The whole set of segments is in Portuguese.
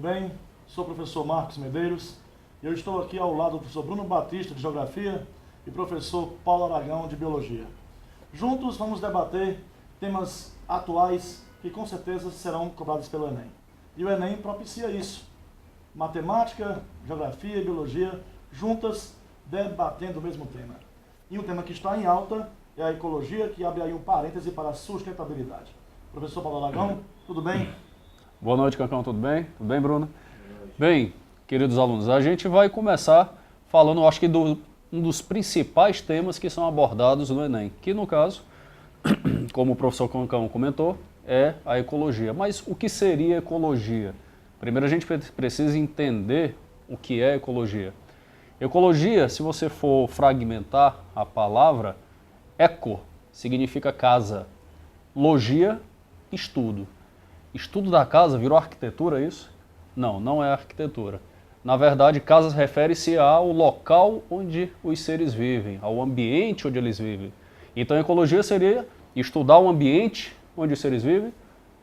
bem? Sou o professor Marcos Medeiros e eu estou aqui ao lado do professor Bruno Batista, de Geografia, e professor Paulo Aragão, de Biologia. Juntos vamos debater temas atuais que com certeza serão cobrados pelo Enem. E o Enem propicia isso. Matemática, Geografia e Biologia juntas debatendo o mesmo tema. E um tema que está em alta é a ecologia, que abre aí um parêntese para a sustentabilidade. Professor Paulo Aragão, tudo bem? Boa noite, Cacão, tudo bem? Tudo bem, Bruno? Bem, queridos alunos, a gente vai começar falando, acho que, um dos principais temas que são abordados no Enem, que no caso, como o professor Cacão comentou, é a ecologia. Mas o que seria ecologia? Primeiro a gente precisa entender o que é ecologia. Ecologia, se você for fragmentar a palavra, eco significa casa, logia, estudo. Estudo da casa virou arquitetura, isso? Não, não é arquitetura. Na verdade, casa refere-se ao local onde os seres vivem, ao ambiente onde eles vivem. Então, ecologia seria estudar o ambiente onde os seres vivem,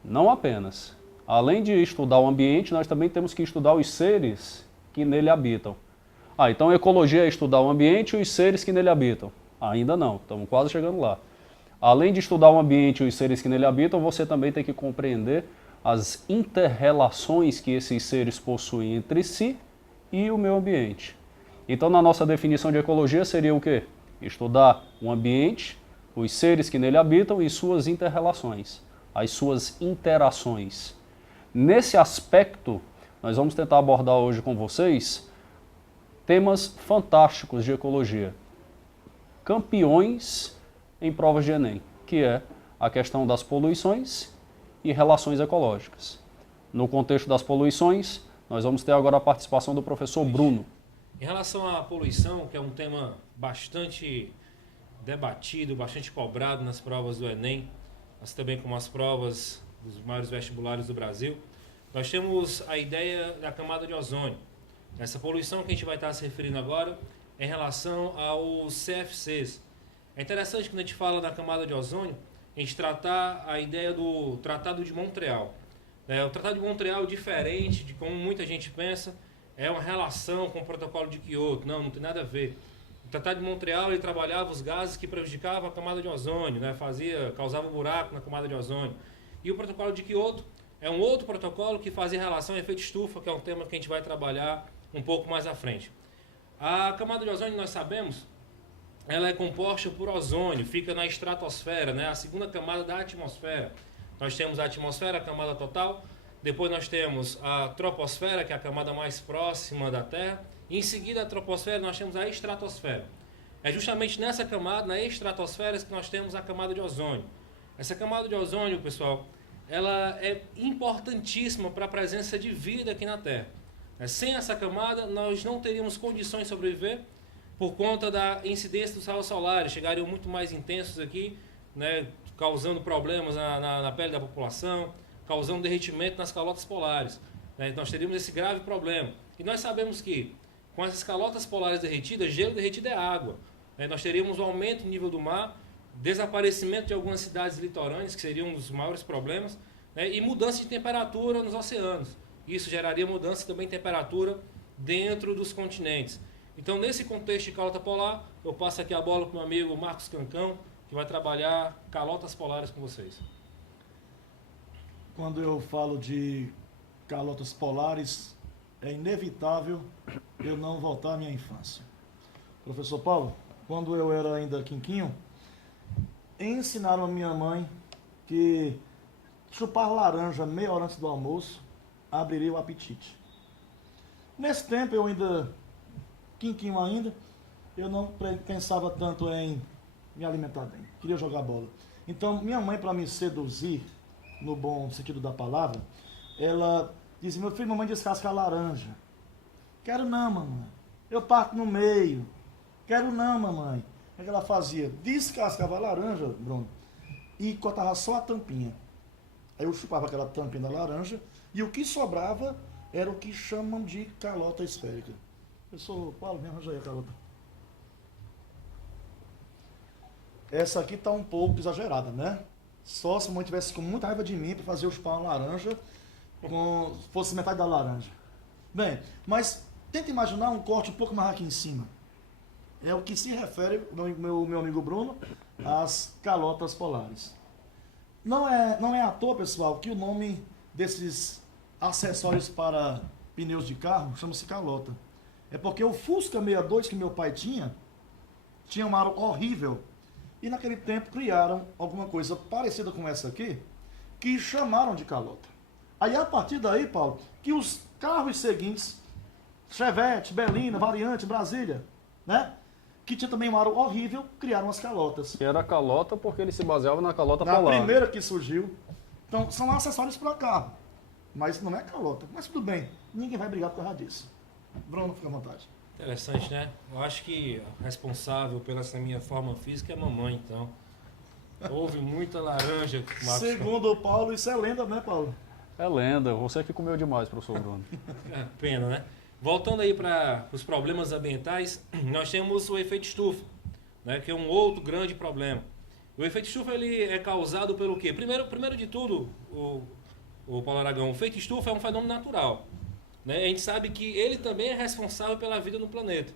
não apenas. Além de estudar o ambiente, nós também temos que estudar os seres que nele habitam. Então ecologia é estudar o ambiente e os seres que nele habitam. Ainda não, estamos quase chegando lá. Além de estudar o ambiente e os seres que nele habitam, você também tem que compreender as inter-relações que esses seres possuem entre si e o meio ambiente. Então, na nossa definição de ecologia seria o quê? Estudar o ambiente, os seres que nele habitam e suas inter-relações, as suas interações. Nesse aspecto, nós vamos tentar abordar hoje com vocês temas fantásticos de ecologia. Campeões em provas de Enem, que é a questão das poluições e relações ecológicas. No contexto das poluições, nós vamos ter agora a participação do professor Bruno. Em relação à poluição, que é um tema bastante debatido, bastante cobrado nas provas do Enem, mas também como as provas dos maiores vestibulares do Brasil, nós temos a ideia da camada de ozônio. Essa poluição que a gente vai estar se referindo agora é em relação aos CFCs. É interessante quando a gente fala da camada de ozônio, a gente tratar a ideia do Tratado de Montreal. O Tratado de Montreal, diferente de como muita gente pensa, é uma relação com o Protocolo de Kyoto. Não tem nada a ver. O Tratado de Montreal ele trabalhava os gases que prejudicavam a camada de ozônio, causava buraco na camada de ozônio. E o Protocolo de Kyoto é um outro protocolo que fazia relação ao efeito estufa, que é um tema que a gente vai trabalhar um pouco mais à frente. A camada de ozônio, nós sabemos, ela é composta por ozônio, fica na estratosfera, a segunda camada da atmosfera. Nós temos a atmosfera, a camada total, depois nós temos a troposfera, que é a camada mais próxima da Terra, e em seguida a troposfera nós temos a estratosfera. É justamente nessa camada, na estratosfera, que nós temos a camada de ozônio. Essa camada de ozônio, pessoal, ela é importantíssima para a presença de vida aqui na Terra. Sem essa camada, nós não teríamos condições de sobreviver por conta da incidência dos raios solares, chegariam muito mais intensos aqui, causando problemas na pele da população, causando derretimento nas calotas polares. Nós teríamos esse grave problema. E nós sabemos que, com essas calotas polares derretidas, gelo derretido é água. Nós teríamos um aumento do nível do mar, desaparecimento de algumas cidades litorâneas, que seriam um dos maiores problemas, e mudança de temperatura nos oceanos. Isso geraria mudança também de temperatura dentro dos continentes. Então, nesse contexto de calota polar, eu passo aqui a bola para o meu amigo Marcos Cacão, que vai trabalhar calotas polares com vocês. Quando eu falo de calotas polares, é inevitável eu não voltar à minha infância. Professor Paulo, quando eu era ainda quinquinho, ensinaram a minha mãe que chupar laranja meia hora antes do almoço abriria o apetite. Nesse tempo, eu ainda, quinquinho ainda, eu não pensava tanto em me alimentar bem, queria jogar bola. Então, minha mãe, para me seduzir, no bom sentido da palavra, ela disse: meu filho, mamãe descasca a laranja. Quero não, mamãe. Eu parto no meio. Quero não, mamãe. O que ela fazia? Descascava a laranja, Bruno, e cortava só a tampinha. Aí eu chupava aquela tampinha da laranja e o que sobrava era o que chamam de calota esférica. Professor Paulo, me arranja aí a calota. Essa aqui está um pouco exagerada, né? Só se a mãe tivesse com muita raiva de mim para fazer eu chupar uma laranja, fosse metade da laranja. Bem, mas tenta imaginar um corte um pouco mais aqui em cima. É o que se refere, meu amigo Bruno, às calotas polares. Não é à toa, pessoal, que o nome desses acessórios para pneus de carro chama-se calota. É porque o Fusca 62 que meu pai tinha um aro horrível. E naquele tempo criaram alguma coisa parecida com essa aqui, que chamaram de calota. Aí a partir daí, Paulo, que os carros seguintes, Chevette, Belina, Variante, Brasília, né? Que tinha também um aro horrível, criaram as calotas. Que era a calota porque ele se baseava na calota Na polar. primeira que surgiu. Então, são acessórios para carro. Mas não é calota. Mas tudo bem, ninguém vai brigar por causa disso. Bruno, fica à vontade. Interessante, né? Eu acho que responsável pela essa minha forma física é a mamãe, então. Houve muita laranja. Marcos. Segundo o Paulo, isso é lenda, né, Paulo? É lenda, você que comeu demais, professor Bruno. É, pena, né? Voltando aí para os problemas ambientais, nós temos o efeito estufa, né? Que é um outro grande problema. O efeito estufa ele é causado pelo quê? Primeiro de tudo, o Paulo Aragão, o efeito estufa é um fenômeno natural. Né? A gente sabe que ele também é responsável pela vida no planeta.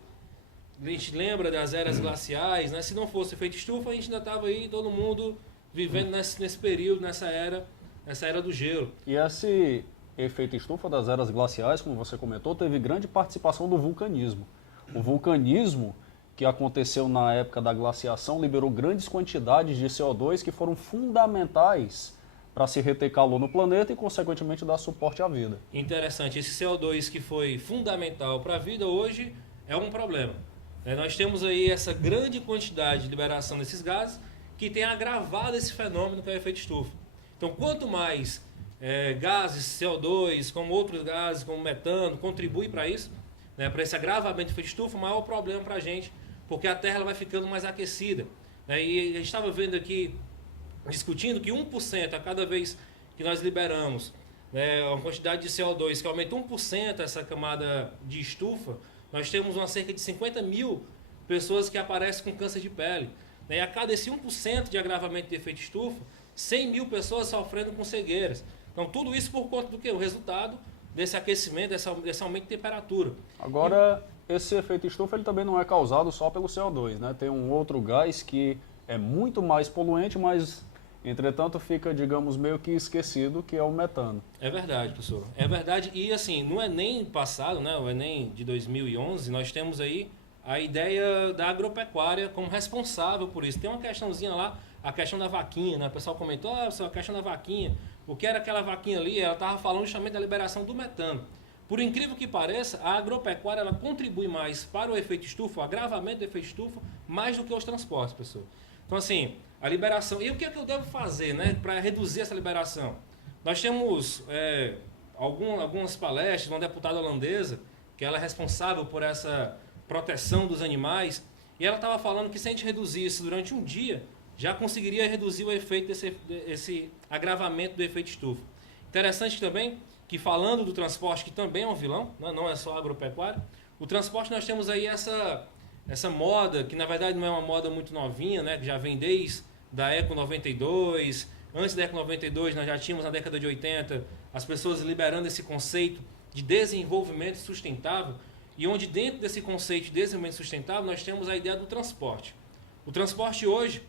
A gente lembra das eras glaciais, né? Se não fosse efeito estufa, a gente ainda estava aí, todo mundo vivendo nesse período, nessa era do gelo. E esse efeito estufa das eras glaciais, como você comentou, teve grande participação do vulcanismo. O vulcanismo, que aconteceu na época da glaciação, liberou grandes quantidades de CO2 que foram fundamentais para se reter calor no planeta e, consequentemente, dar suporte à vida. Interessante, esse CO2 que foi fundamental para a vida hoje é um problema. Nós temos aí essa grande quantidade de liberação desses gases que tem agravado esse fenômeno que é o efeito estufa. Então, quanto mais gases, CO2, como outros gases, como metano, contribuem para isso, né, para esse agravamento do efeito estufa, maior o problema para a gente, porque a Terra ela vai ficando mais aquecida. E a gente estava vendo aqui, discutindo que 1% a cada vez que nós liberamos uma quantidade de CO2 que aumenta 1% essa camada de estufa, nós temos cerca de 50 mil pessoas que aparecem com câncer de pele. E a cada esse 1% de agravamento de efeito estufa, 100 mil pessoas sofrendo com cegueiras. Então tudo isso por conta do quê? O resultado desse aquecimento, desse aumento de temperatura. Agora, esse efeito estufa ele também não é causado só pelo CO2, né? Tem um outro gás que é muito mais poluente, mas entretanto fica, digamos, meio que esquecido, que é o metano. É verdade, professor. É verdade. E assim, no Enem passado, né, o Enem de 2011, nós temos aí a ideia da agropecuária como responsável por isso. Tem uma questãozinha lá, a questão da vaquinha, né? O pessoal comentou, a questão da vaquinha. O que era aquela vaquinha ali? Ela estava falando justamente da liberação do metano. Por incrível que pareça, a agropecuária ela contribui mais para o efeito estufa, o agravamento do efeito estufa, mais do que os transportes, pessoal. Então, assim, a liberação... E o que é que eu devo fazer, né, para reduzir essa liberação? Nós temos algumas palestras de uma deputada holandesa, que ela é responsável por essa proteção dos animais, e ela estava falando que se a gente reduzisse durante um dia, já conseguiria reduzir o efeito desse agravamento do efeito estufa. Interessante também que, falando do transporte, que também é um vilão, né, não é só agropecuário, o transporte nós temos aí essa moda, que na verdade não é uma moda muito novinha, né, que já vem desde da Eco 92, antes da Eco 92 nós já tínhamos na década de 80 as pessoas liberando esse conceito de desenvolvimento sustentável, e onde dentro desse conceito de desenvolvimento sustentável nós temos a ideia do transporte. O transporte hoje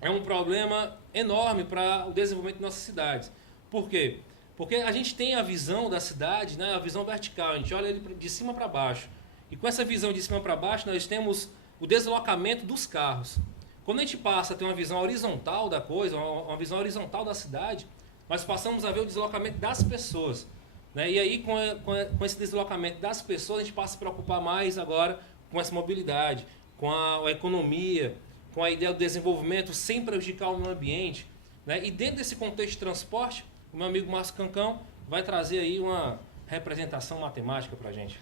é um problema enorme para o desenvolvimento de nossas cidades. Por quê? Porque a gente tem a visão da cidade, né, a visão vertical, a gente olha ele de cima para baixo. E com essa visão de cima para baixo, nós temos o deslocamento dos carros. Quando a gente passa a ter uma visão horizontal da coisa, uma visão horizontal da cidade, nós passamos a ver o deslocamento das pessoas. Né? E aí, com esse deslocamento das pessoas, a gente passa a se preocupar mais agora com essa mobilidade, com a economia, com a ideia do desenvolvimento sem prejudicar o meio ambiente. Né? E dentro desse contexto de transporte, o meu amigo Márcio Cancão vai trazer aí uma representação matemática para a gente.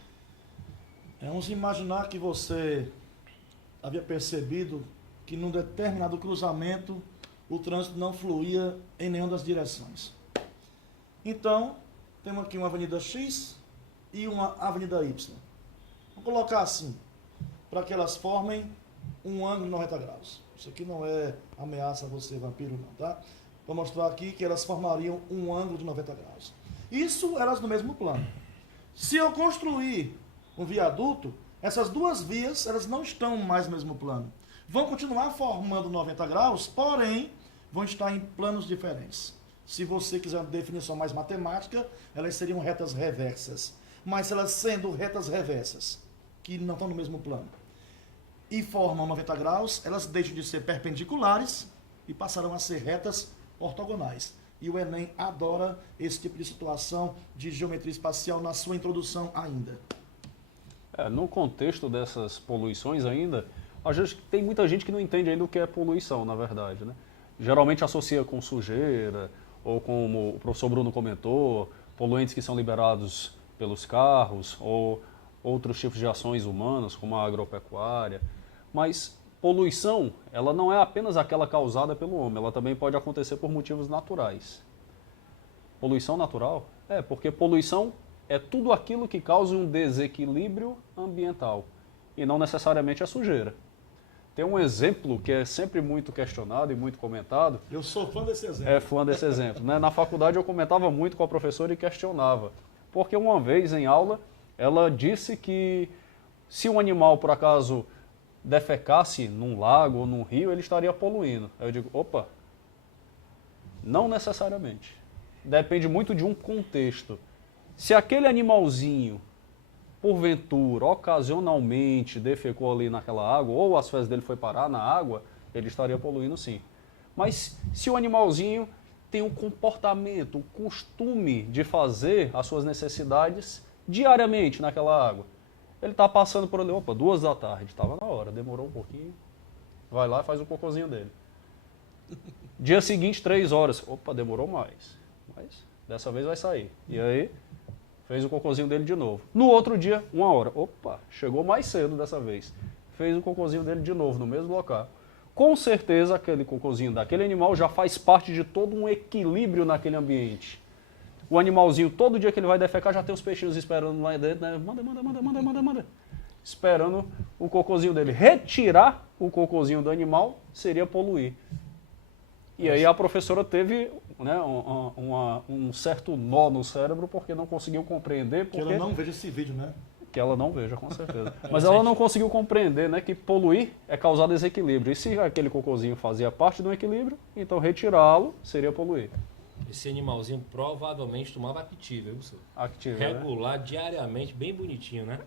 Vamos imaginar que você havia percebido que num determinado cruzamento o trânsito não fluía em nenhuma das direções. Então, temos aqui uma avenida X e uma avenida Y. Vou colocar assim, para que elas formem um ângulo de 90 graus. Isso aqui não é ameaça a você, vampiro, não, tá? Vou mostrar aqui que elas formariam um ângulo de 90 graus. Isso elas no mesmo plano. Se eu construir um viaduto, essas duas vias, elas não estão mais no mesmo plano. Vão continuar formando 90 graus, porém, vão estar em planos diferentes. Se você quiser uma definição mais matemática, elas seriam retas reversas. Mas elas sendo retas reversas, que não estão no mesmo plano, e formam 90 graus, elas deixam de ser perpendiculares e passarão a ser retas ortogonais. E o Enem adora esse tipo de situação de geometria espacial na sua introdução ainda. No contexto dessas poluições ainda, a gente, tem muita gente que não entende ainda o que é poluição, na verdade, né? Geralmente associa com sujeira, ou como o professor Bruno comentou, poluentes que são liberados pelos carros, ou outros tipos de ações humanas, como a agropecuária. Mas poluição, ela não é apenas aquela causada pelo homem, ela também pode acontecer por motivos naturais. Poluição natural? Porque poluição é tudo aquilo que causa um desequilíbrio ambiental, e não necessariamente a sujeira. Tem um exemplo que é sempre muito questionado e muito comentado. Eu sou fã desse exemplo. É fã desse exemplo, né? Na faculdade eu comentava muito com a professora e questionava. Porque uma vez em aula, ela disse que se um animal, por acaso, defecasse num lago ou num rio, ele estaria poluindo. Aí eu digo, opa, não necessariamente. Depende muito de um contexto. Se aquele animalzinho, porventura, ocasionalmente, defecou ali naquela água, ou as fezes dele foi parar na água, ele estaria poluindo sim. Mas se o animalzinho tem um comportamento, o costume de fazer as suas necessidades diariamente naquela água, ele está passando por ali, opa, 2 da tarde, estava na hora, demorou um pouquinho, vai lá e faz o cocôzinho dele. Dia seguinte, 3 horas, opa, demorou mais, mas dessa vez vai sair. E aí, fez o cocôzinho dele de novo. No outro dia, 1 hora, opa, chegou mais cedo dessa vez, fez o cocôzinho dele de novo, no mesmo local. Com certeza, aquele cocôzinho daquele animal já faz parte de todo um equilíbrio naquele ambiente. O animalzinho, todo dia que ele vai defecar, já tem os peixinhos esperando lá dentro, né? Manda. Esperando o cocôzinho dele. Retirar o cocôzinho do animal seria poluir. E aí a professora teve, né, um certo nó no cérebro porque não conseguiu compreender. Que ela não veja esse vídeo, né? Que ela não veja, com certeza. Mas ela não conseguiu compreender, né, que poluir é causar desequilíbrio. E se aquele cocôzinho fazia parte do equilíbrio, então retirá-lo seria poluir. Esse animalzinho provavelmente tomava Activia, viu, senhor? Activia, regular, né? Diariamente, bem bonitinho, né?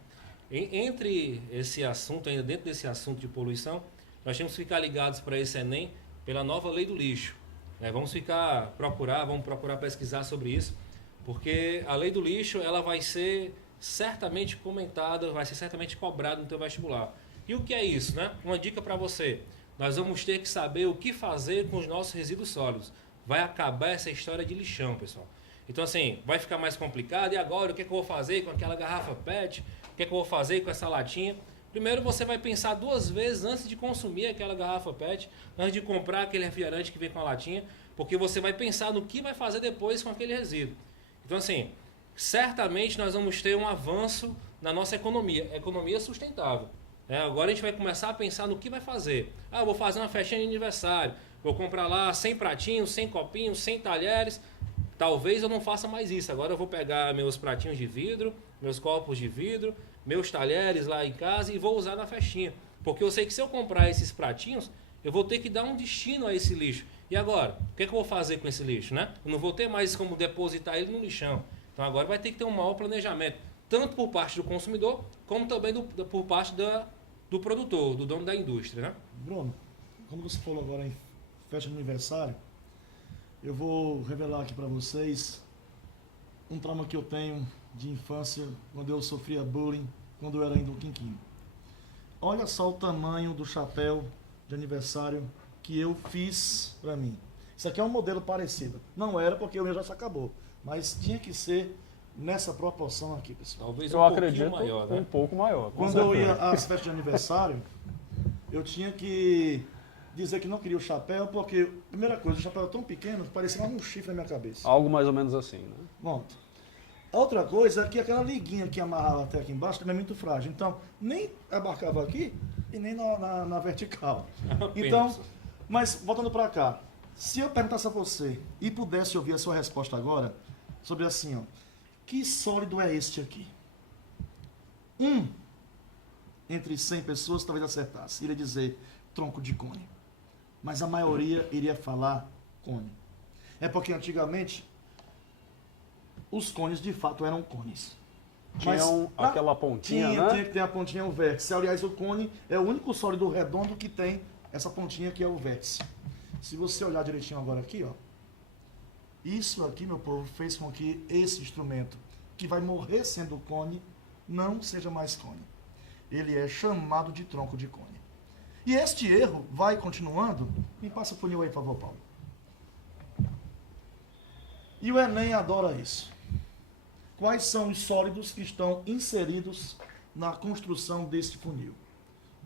Entre esse assunto, ainda dentro desse assunto de poluição, nós temos que ficar ligados para esse Enem pela nova lei do lixo. Né? Vamos procurar pesquisar sobre isso, porque a lei do lixo, ela vai ser certamente comentada, vai ser certamente cobrada no teu vestibular. E o que é isso, né? Uma dica para você. Nós vamos ter que saber o que fazer com os nossos resíduos sólidos. Vai acabar essa história de lixão, pessoal. Então, assim, vai ficar mais complicado. E agora, o que é que eu vou fazer com aquela garrafa PET? O que é que eu vou fazer com essa latinha? Primeiro, você vai pensar 2 vezes antes de consumir aquela garrafa PET, antes de comprar aquele refrigerante que vem com a latinha, porque você vai pensar no que vai fazer depois com aquele resíduo. Então, assim, certamente nós vamos ter um avanço na nossa economia sustentável. Agora a gente vai começar a pensar no que vai fazer. Ah, vou fazer uma festinha de aniversário. Vou comprar lá 100 pratinhos, 100 copinhos, 100 talheres. Talvez eu não faça mais isso. Agora eu vou pegar meus pratinhos de vidro, meus copos de vidro, meus talheres lá em casa e vou usar na festinha. Porque eu sei que se eu comprar esses pratinhos, eu vou ter que dar um destino a esse lixo. E agora? O que é que eu vou fazer com esse lixo, né? Eu não vou ter mais como depositar ele no lixão. Então agora vai ter que ter um maior planejamento. Tanto por parte do consumidor, como também por parte do produtor, do dono da indústria, né? Bruno, como você falou agora em festa de aniversário, eu vou revelar aqui para vocês um trauma que eu tenho de infância, quando eu sofria bullying, quando eu era ainda um quinquinho. Olha só o tamanho do chapéu de aniversário que eu fiz para mim. Isso aqui é um modelo parecido. Não era porque o meu já se acabou, mas tinha que ser nessa proporção aqui, pessoal. Talvez eu acredito maior, né? Um pouco maior. Quando eu ia às festas de aniversário, eu tinha que dizer que não queria o chapéu, porque, primeira coisa, o chapéu era tão pequeno que parecia um chifre na minha cabeça. Algo mais ou menos assim, né? Pronto. A outra coisa é que aquela liguinha que amarrava até aqui embaixo também é muito frágil. Então, nem abarcava aqui e nem na vertical. Então, mas voltando para cá, se eu perguntasse a você e pudesse ouvir a sua resposta agora, sobre assim, ó, que sólido é este aqui? Entre 100 pessoas talvez acertasse, iria dizer tronco de cone. Mas a maioria iria falar cone. É porque antigamente os cones de fato eram cones. Tinham aquela pontinha, né? Tinha que ter a pontinha, o vértice. Aliás, o cone é o único sólido redondo que tem essa pontinha que é o vértice. Se você olhar direitinho agora aqui, ó, isso aqui, meu povo, fez com que esse instrumento, que vai morrer sendo cone, não seja mais cone. Ele é chamado de tronco de cone. E este erro vai continuando. Me passa o funil aí, por favor, Paulo. E o Enem adora isso. Quais são os sólidos que estão inseridos na construção desse funil?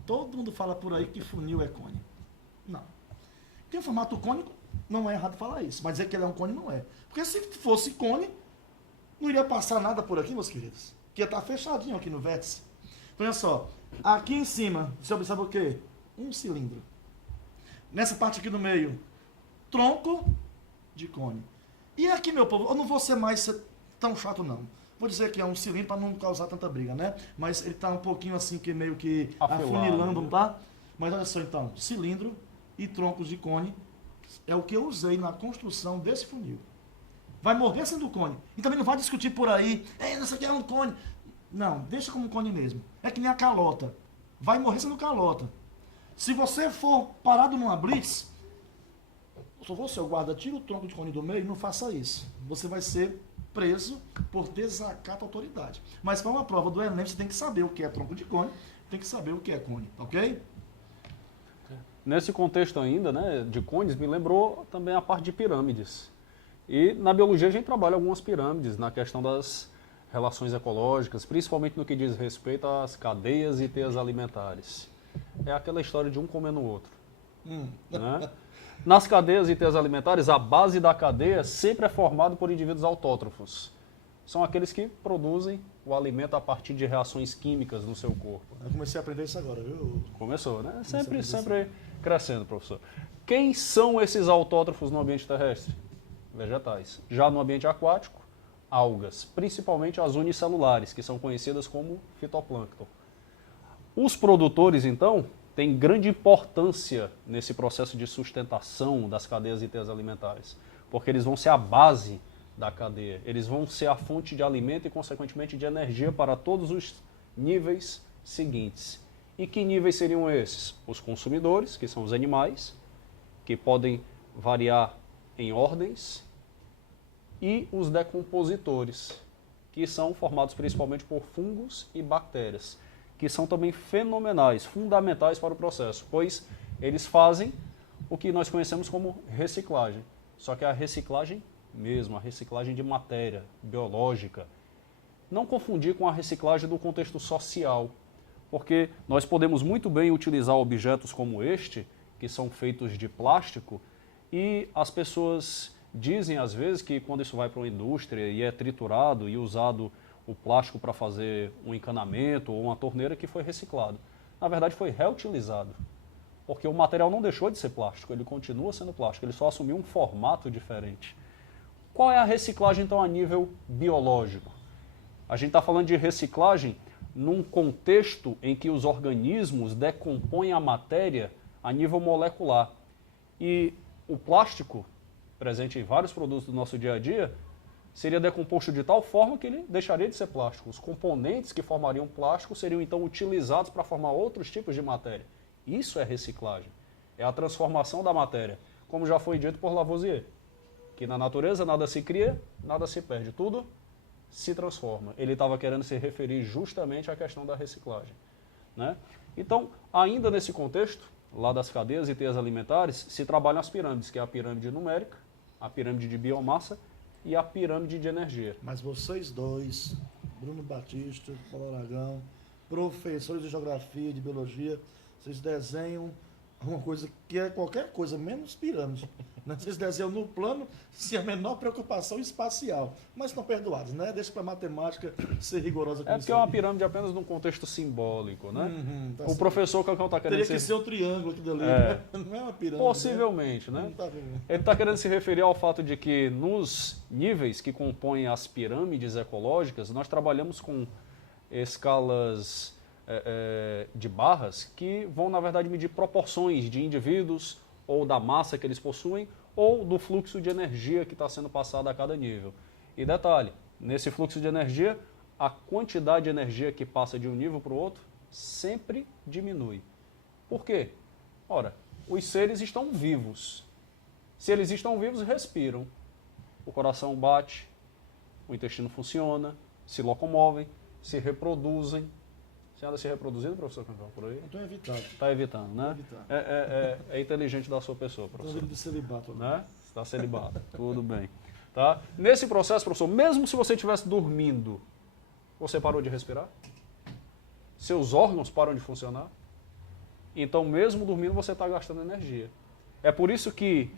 Todo mundo fala por aí que funil é cone. Não. Tem um formato cônico, não é errado falar isso. Mas dizer que ele é um cone não é. Porque se fosse cone, não iria passar nada por aqui, meus queridos. Que ia estar fechadinho aqui no vértice. Então, olha só. Aqui em cima, você observa o quê? Um cilindro. Nessa parte aqui do meio, tronco de cone. E aqui, meu povo, eu não vou ser mais tão chato, não. Vou dizer que é um cilindro para não causar tanta briga, né? Mas ele tá um pouquinho assim, que meio que afunilando, né? tá? Mas olha só, então, cilindro e troncos de cone é o que eu usei na construção desse funil. Vai morrer sendo cone. E também não vai discutir por aí, isso aqui é um cone. Não, deixa como cone mesmo. É que nem a calota. Vai morrer sendo calota. Se você for parado numa blitz, se você, o guarda, tira o tronco de cone do meio, não faça isso. Você vai ser preso por desacato à autoridade. Mas para uma prova do Enem, você tem que saber o que é tronco de cone, tem que saber o que é cone, ok? Nesse contexto ainda, né, de cones, me lembrou também a parte de pirâmides. E na biologia a gente trabalha algumas pirâmides na questão das relações ecológicas, principalmente no que diz respeito às cadeias e teias alimentares. É aquela história de um comendo o outro. Né? Nas cadeias e teias alimentares, a base da cadeia sempre é formada por indivíduos autótrofos. São aqueles que produzem o alimento a partir de reações químicas no seu corpo. Eu comecei a aprender isso agora, viu? Começou, né? Sempre crescendo, professor. Quem são esses autótrofos no ambiente terrestre? Vegetais. Já no ambiente aquático, algas, principalmente as unicelulares, que são conhecidas como fitoplâncton. Os produtores, então, têm grande importância nesse processo de sustentação das cadeias e teias alimentares, porque eles vão ser a base da cadeia, eles vão ser a fonte de alimento e, consequentemente, de energia para todos os níveis seguintes. E que níveis seriam esses? Os consumidores, que são os animais, que podem variar em ordens, e os decompositores, que são formados principalmente por fungos e bactérias, que são também fenomenais, fundamentais para o processo, pois eles fazem o que nós conhecemos como reciclagem. Só que a reciclagem mesmo, a reciclagem de matéria biológica. Não confundir com a reciclagem do contexto social, porque nós podemos muito bem utilizar objetos como este, que são feitos de plástico, e as pessoas dizem às vezes que quando isso vai para uma indústria e é triturado e usado o plástico para fazer um encanamento ou uma torneira, que foi reciclado. Na verdade foi reutilizado, porque o material não deixou de ser plástico, ele continua sendo plástico, ele só assumiu um formato diferente. Qual é a reciclagem então a nível biológico? A gente está falando de reciclagem num contexto em que os organismos decompõem a matéria a nível molecular. E o plástico, presente em vários produtos do nosso dia a dia, seria decomposto de tal forma que ele deixaria de ser plástico. Os componentes que formariam plástico seriam então utilizados para formar outros tipos de matéria. Isso é reciclagem. É a transformação da matéria, como já foi dito por Lavoisier, que na natureza nada se cria, nada se perde, tudo se transforma. Ele estava querendo se referir justamente à questão da reciclagem, né? Então, ainda nesse contexto, lá das cadeias e teias alimentares, se trabalham as pirâmides, que é a pirâmide numérica, a pirâmide de biomassa e a pirâmide de energia. Mas vocês dois, Bruno Batista, Paulo Aragão, professores de geografia e de biologia, vocês desenham uma coisa que é qualquer coisa, menos pirâmide. Né? Vocês desenham no plano sem a menor preocupação espacial. Mas estão perdoados, né? Deixa para a matemática ser rigorosa com É isso. porque é uma aí. pirâmide apenas num contexto simbólico, né? Tá O certo. professor Cacão está querendo Teria que ser um triângulo aqui dali. É. Né? Não é uma pirâmide. Possivelmente, né? Não tá vendo. Ele está querendo se referir ao fato de que nos níveis que compõem as pirâmides ecológicas, nós trabalhamos com escalas de barras que vão, na verdade, medir proporções de indivíduos ou da massa que eles possuem ou do fluxo de energia que está sendo passado a cada nível. E detalhe, nesse fluxo de energia, a quantidade de energia que passa de um nível para o outro sempre diminui. Por quê? Ora, os seres estão vivos. Se eles estão vivos, respiram. O coração bate, o intestino funciona, se locomovem, se reproduzem. Você anda se reproduzindo, professor Cacau, por aí? Então é evitado. Está evitando, né? Evitar. É inteligente da sua pessoa, Estou professor. vendo de celibato. Né? Está celibato, tudo bem. Tá? Nesse processo, professor, mesmo se você estivesse dormindo, você parou de respirar? Seus órgãos param de funcionar? Então, mesmo dormindo, você está gastando energia. É por isso que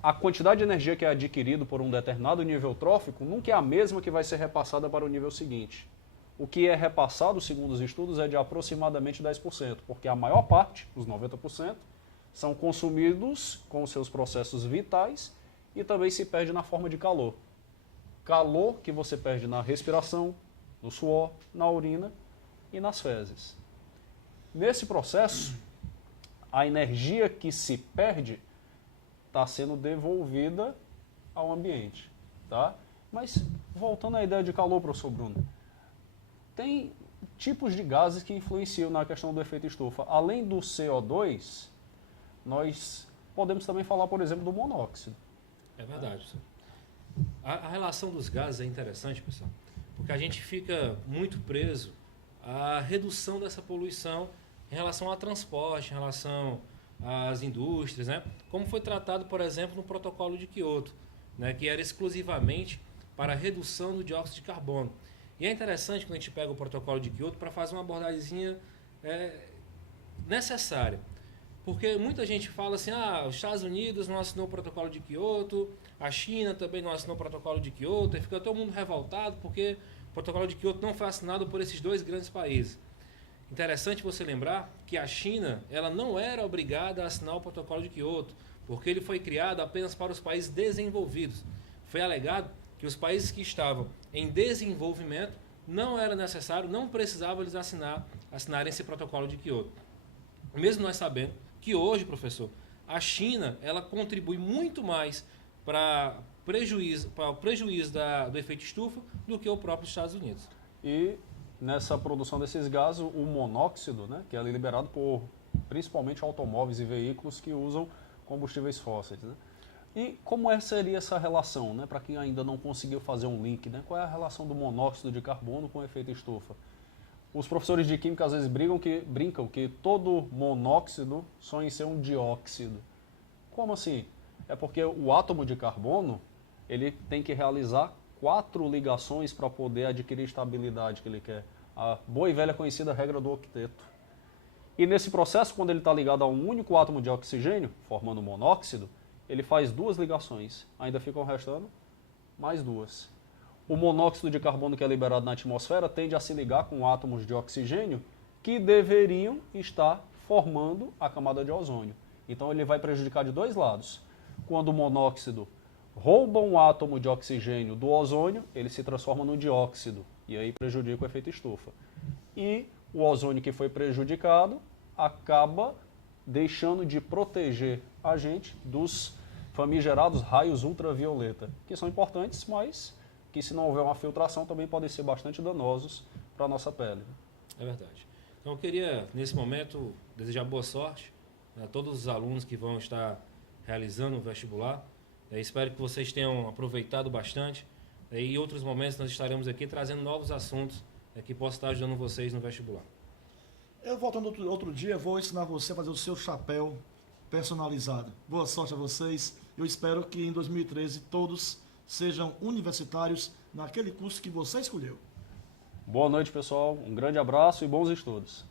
a quantidade de energia que é adquirido por um determinado nível trófico nunca é a mesma que vai ser repassada para o nível seguinte. O que é repassado, segundo os estudos, é de aproximadamente 10%, porque a maior parte, os 90%, são consumidos com seus processos vitais e também se perde na forma de calor. Calor que você perde na respiração, no suor, na urina e nas fezes. Nesse processo, a energia que se perde está sendo devolvida ao ambiente. Tá? Mas, voltando à ideia de calor, professor Bruno, tem tipos de gases que influenciam na questão do efeito estufa. Além do CO2, nós podemos também falar, por exemplo, do monóxido. É verdade, pessoal. A relação dos gases é interessante, pessoal, porque a gente fica muito preso à redução dessa poluição em relação ao transporte, em relação às indústrias, né? Como foi tratado, por exemplo, no protocolo de Kyoto, né? Que era exclusivamente para a redução do dióxido de carbono. E é interessante quando a gente pega o protocolo de Kyoto para fazer uma abordagemzinha necessária. Porque muita gente fala assim, os Estados Unidos não assinou o protocolo de Kyoto, a China também não assinou o protocolo de Kyoto, e fica todo mundo revoltado porque o protocolo de Kyoto não foi assinado por esses dois grandes países. Interessante você lembrar que a China ela não era obrigada a assinar o protocolo de Kyoto, porque ele foi criado apenas para os países desenvolvidos. Foi alegado que os países que estavam em desenvolvimento não era necessário, não precisavam eles assinarem esse protocolo de Kyoto. Mesmo nós sabendo que hoje, professor, a China ela contribui muito mais para o prejuízo do efeito estufa do que o próprio Estados Unidos. E nessa produção desses gases, o monóxido, né, que é liberado por principalmente automóveis e veículos que usam combustíveis fósseis. Né? E como seria essa relação, né, para quem ainda não conseguiu fazer um link, né, qual é a relação do monóxido de carbono com o efeito estufa? Os professores de química às vezes brincam que todo monóxido sonha em ser um dióxido. Como assim? É porque o átomo de carbono ele tem que realizar 4 ligações para poder adquirir a estabilidade que ele quer. A boa e velha conhecida regra do octeto. E nesse processo, quando ele está ligado a um único átomo de oxigênio, formando monóxido, ele faz 2 ligações. Ainda ficam restando mais 2. O monóxido de carbono que é liberado na atmosfera tende a se ligar com átomos de oxigênio que deveriam estar formando a camada de ozônio. Então ele vai prejudicar de 2 lados. Quando o monóxido rouba um átomo de oxigênio do ozônio, ele se transforma no dióxido e aí prejudica o efeito estufa. E o ozônio que foi prejudicado acaba deixando de proteger a gente dos famigerados raios ultravioleta, que são importantes, mas que se não houver uma filtração também podem ser bastante danosos para a nossa pele. É verdade. Então eu queria, nesse momento, desejar boa sorte a todos os alunos que vão estar realizando o vestibular. Espero que vocês tenham aproveitado bastante. E em outros momentos nós estaremos aqui trazendo novos assuntos que possam estar ajudando vocês no vestibular. Eu voltando outro dia, vou ensinar você a fazer o seu chapéu personalizado. Boa sorte a vocês. Eu espero que em 2013 todos sejam universitários naquele curso que você escolheu. Boa noite, pessoal. Um grande abraço e bons estudos.